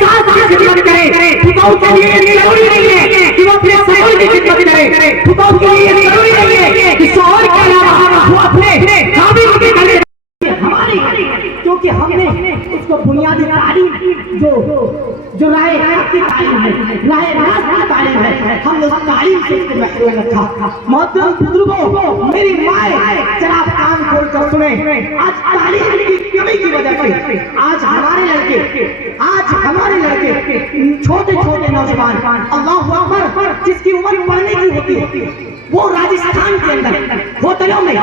सास की खिदमत करे, फुफाऊ के लिए जरूरी नहीं है कि वो अपने ससुर की खिदमत करे, फुफाऊ के लिए जरूरी नहीं है कि शौहर के अलावा वो अपने खामिद की करे। हमारी क्योंकि हमने उसको बुनियादी तालीम जो राय की तालीम है, राय राज की तालीम है, हमने उस तालीम से उसको महफूज रखा। मोहतरम बुजुर्गों, मेरी माए जरा आप कान खोल कर सुने, आज तालीम की कमी की वजह से आज हमारे लड़के छोटे छोटे नौजवान, अल्लाहु अकबर, जिसकी उम्र पढ़ने की होती है वो राजस्थान के अंदर होटलों में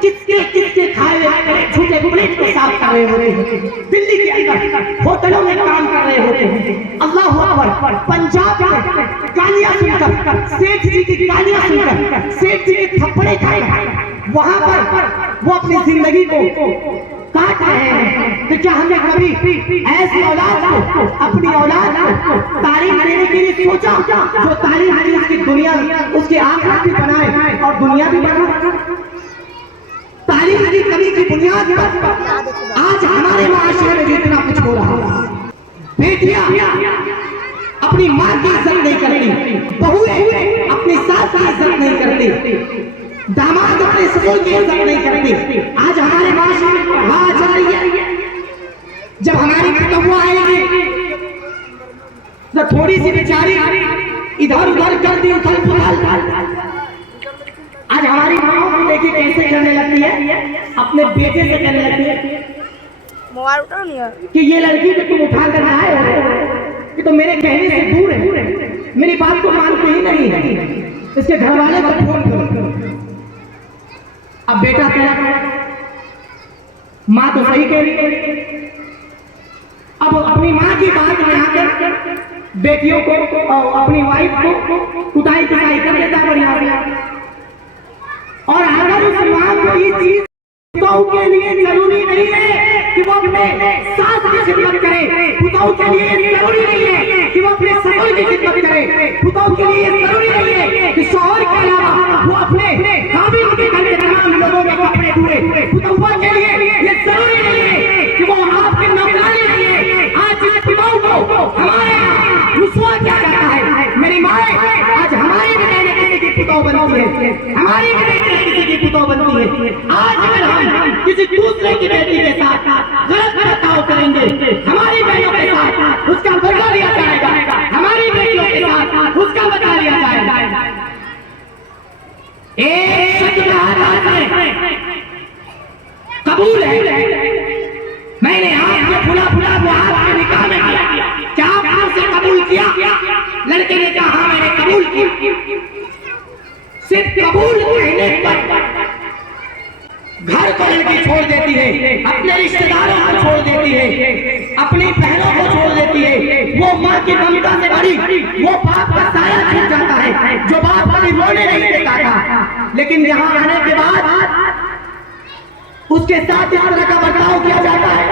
किसके खाए हुए झूठे प्लेट को साफ कर रहे होते हैं, दिल्ली के अंदर होटलों में काम कर रहे होते हैं। अल्लाह अकबर, पंजाब में गालियां सुनकर, सेठ जी की गालियां सुनकर, सेठ जी के थप्पड़े खाए, वहां पर वो अपनी जिंदगी को काट रहे हैं। तो क्या हमने कभी ऐसी औलाद को, अपनी औलाद को तालीम देने के लिए सोचा जो तालीम दी उसकी दुनिया, उसकी आखिरत भी बनाए और दुनिया भी बनाए? तालीम की कमी की बुनियाद पर आज हमारे माशरे में जितना कुछ हो रहा है, बेटियां अपनी माँ की इज्जत नहीं करती, बहुएं अपनी सास की इज्जत नहीं करती, दामाद अपने ससुर की इज्जत नहीं करती। आज हमारे माशरे में आवाज आ रही है, जब हमारी खत्म आएगी तो थोड़ी सी बेचारी इधर उधर कर दी, उथल पुथल। आज हमारी माँ को देखिए कैसे करने लगती है, अपने बेटे से करने लगती है मोबाइल उठा नहीं है कि ये लड़की तो तुम उठा कर आए कि तो मेरे कहने से दूर है, मेरी बात को मानते ही नहीं है, इसके घर वाले को फोन करो। अब बेटा क्या करे, माँ तो सही कह रही है, अब अपनी माँ की बात में आकर बेटियों को, अपनी वाइफ को कुटाई पिटाई कर देता बढ़िया से। और अगर उस माँ को ये चीज पुताऊ के लिए जरूरी नहीं है कि वो अपने सास की खिदमत करे, पुताऊ के लिए जरूरी नहीं है कि वो अपने ससुर की खिदमत करे, पुताऊ के लिए जरूरी नहीं है कि शौहर के अलावा वो अपने खामिद के घर के तमाम लोगों के कपड़े धोए, पुताऊ के लिए ये जरूरी नहीं है कि वो आपके नौकरानी नहीं है। आज इस पुताऊ को हमारे रुसवा किया जाता है। मेरी माँ, आज हमारी भी बहनें किसी की पुताऊ बनती है, हमारी भी बेटियां किसी की पुताऊ बनती है। आज अगर हम किसी दूसरे की बेटी के साथ गलत बर्ताव करेंगे, हमारी बहनों के साथ उसका बदला लिया जाएगा, हमारी बेटियों के साथ उसका बदला लिया जाएगा। एक कबूल है, मैंने आपको फुला फुला वो आपके निकाह में किया, क्या आपने कबूल किया? लड़के ने कहा हाँ मैंने कबूल किया। सिर्फ कबूल कहने पर घर को लड़की छोड़ देती है, अपने रिश्तेदारों को छोड़ देती है, अपनी बहनों को छोड़ देती है। वो माँ की ममता से बड़ी, वो बाप का साया छूट जाता है जो बाप कभी रोने नहीं देता था, लेकिन यहाँ आने के बाद उसके साथ इस तरह का बर्ताव किया जाता है।